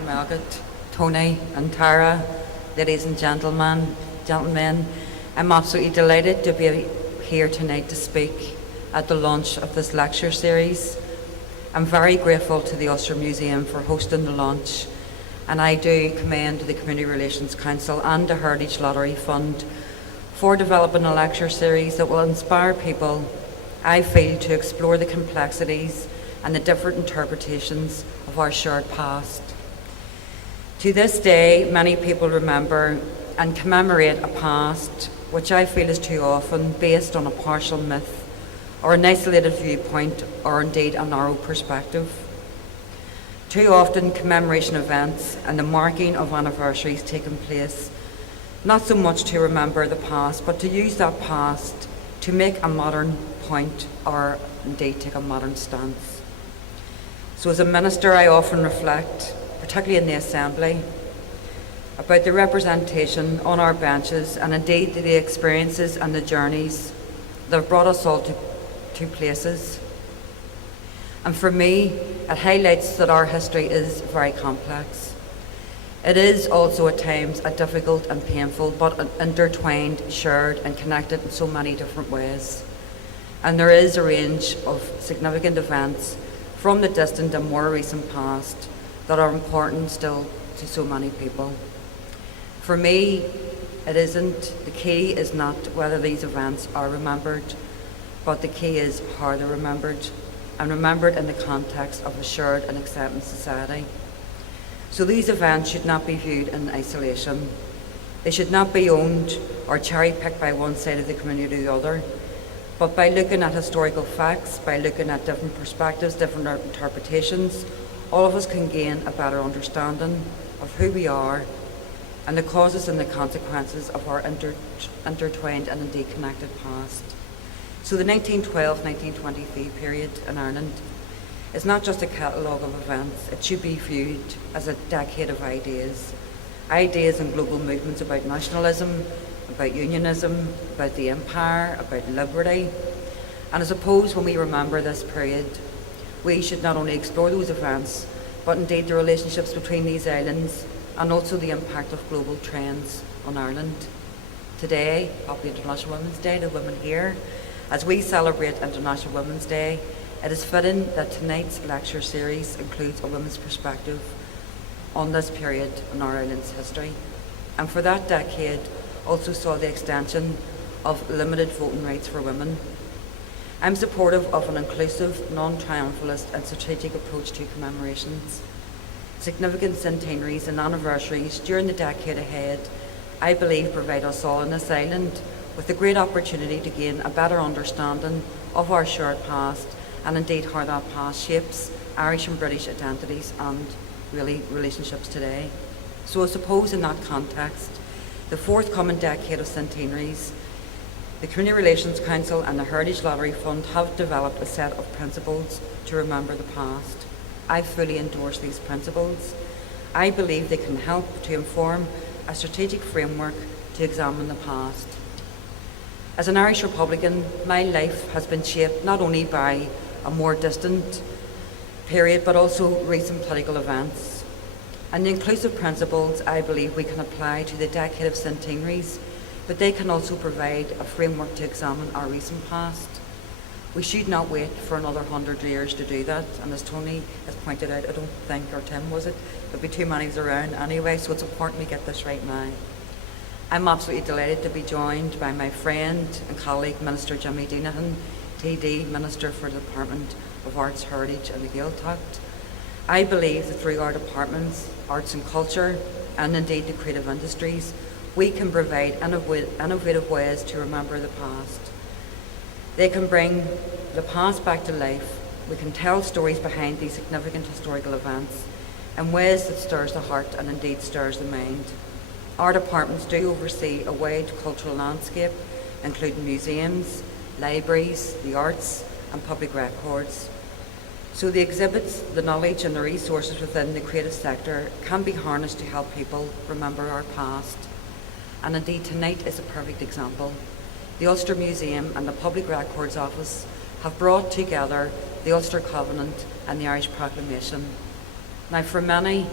Margaret, Tony and Tara, ladies and gentlemen, I'm absolutely delighted to be here tonight to speak at the launch of this lecture series. I'm very grateful to the Ulster Museum for hosting the launch, and I do commend the Community Relations Council and the Heritage Lottery Fund for developing a lecture series that will inspire people, I feel, to explore the complexities and the different interpretations of our shared past. To this day, many people remember and commemorate a past which I feel is too often based on a partial myth or an isolated viewpoint or indeed a narrow perspective. Too often commemoration events and the marking of anniversaries taking place not so much to remember the past, but to use that past to make a modern point or indeed take a modern stance. So as a minister, I often reflect, particularly in the Assembly, about the representation on our benches and indeed the experiences and the journeys that have brought us all to places. And for me, it highlights that our history is very complex. It is also at times a difficult and painful, but intertwined, shared and connected in so many different ways. And there is a range of significant events from the distant and more recent past that are important still to so many people. For me, the key is not whether these events are remembered, but the key is how they're remembered, and remembered in the context of a shared and accepting society. So these events should not be viewed in isolation. They should not be owned or cherry-picked by one side of the community or the other, but by looking at historical facts, by looking at different perspectives, different interpretations, all of us can gain a better understanding of who we are and the causes and the consequences of our intertwined and indeed connected past. So the 1912-1923 period in Ireland is not just a catalogue of events. It should be viewed as a decade of ideas and global movements about nationalism, about unionism, about the empire, about liberty. And I suppose when we remember this period, we should not only explore those events, but indeed the relationships between these islands and also the impact of global trends on Ireland. Today, happy International Women's Day to women here. As we celebrate International Women's Day, it is fitting that tonight's lecture series includes a women's perspective on this period in our island's history. And for that decade, also saw the extension of limited voting rights for women. I'm supportive of an inclusive, non-triumphalist and strategic approach to commemorations. Significant centenaries and anniversaries during the decade ahead, I believe, provide us all on this island with a great opportunity to gain a better understanding of our shared past and indeed how that past shapes Irish and British identities and really relationships today. So I suppose in that context, the forthcoming decade of centenaries, the Community Relations Council and the Heritage Lottery Fund have developed a set of principles to remember the past. I fully endorse these principles. I believe they can help to inform a strategic framework to examine the past. As an Irish Republican, my life has been shaped not only by a more distant period, but also recent political events. And the inclusive principles, I believe, we can apply to the decade of centenaries, but they can also provide a framework to examine our recent past. We should not wait for another 100 years to do that, and as Tony has pointed out, I don't think, or Tim was it, there'll be too many around anyway, so it's important we get this right now. I'm absolutely delighted to be joined by my friend and colleague, Minister Jimmy Deanahan, TD, Minister for the Department of Arts, Heritage and the Gaeltacht. I believe that through our departments, arts and culture, and indeed the creative industries, we can provide innovative ways to remember the past. They can bring the past back to life. We can tell stories behind these significant historical events in ways that stirs the heart and indeed stirs the mind. Our departments do oversee a wide cultural landscape, including museums, libraries, the arts and public records. So the exhibits, the knowledge and the resources within the creative sector can be harnessed to help people remember our past. And indeed tonight is a perfect example. The Ulster Museum and the Public Records Office have brought together the Ulster Covenant and the Irish Proclamation. Now for many,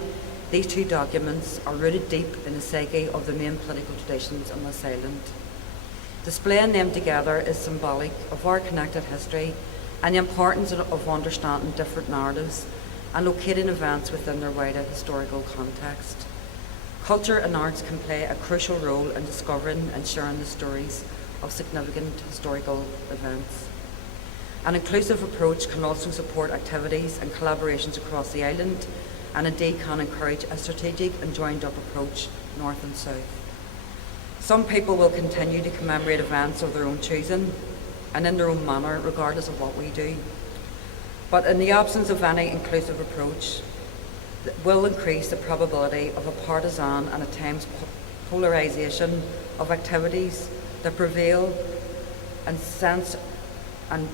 These two documents are rooted deep in the psyche of the main political traditions on this island. Displaying them together is symbolic of our connected history and the importance of understanding different narratives and locating events within their wider historical context. Culture and arts can play a crucial role in discovering and sharing the stories of significant historical events. An inclusive approach can also support activities and collaborations across the island, and indeed can encourage a strategic and joined-up approach north and south. Some people will continue to commemorate events of their own choosing and in their own manner, regardless of what we do. But in the absence of any inclusive approach, it will increase the probability of a partisan and at times polarisation of activities that prevail and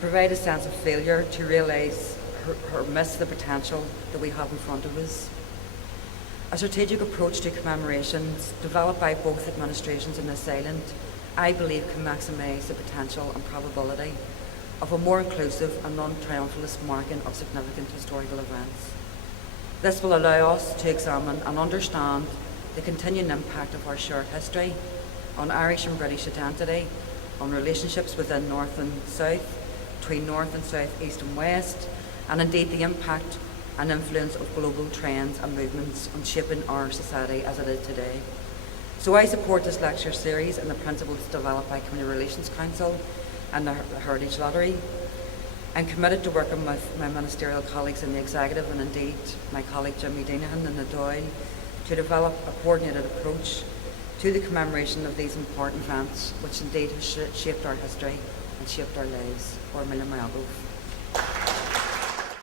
provide a sense of failure to realise or miss the potential that we have in front of us. A strategic approach to commemorations developed by both administrations in this island, I believe, can maximise the potential and probability of a more inclusive and non-triumphalist marking of significant historical events. This will allow us to examine and understand the continuing impact of our shared history on Irish and British identity, on relationships within North and South, between North and South, East and West, and indeed the impact and influence of global trends and movements on shaping our society as it is today. So I support this lecture series and the principles developed by Community Relations Council and the Heritage Lottery. I'm committed to working with my ministerial colleagues in the Executive and indeed my colleague Jimmy Deenahan in the Dáil to develop a coordinated approach to the commemoration of these important events which indeed has shaped our history and shaped our lives. 4 million miles.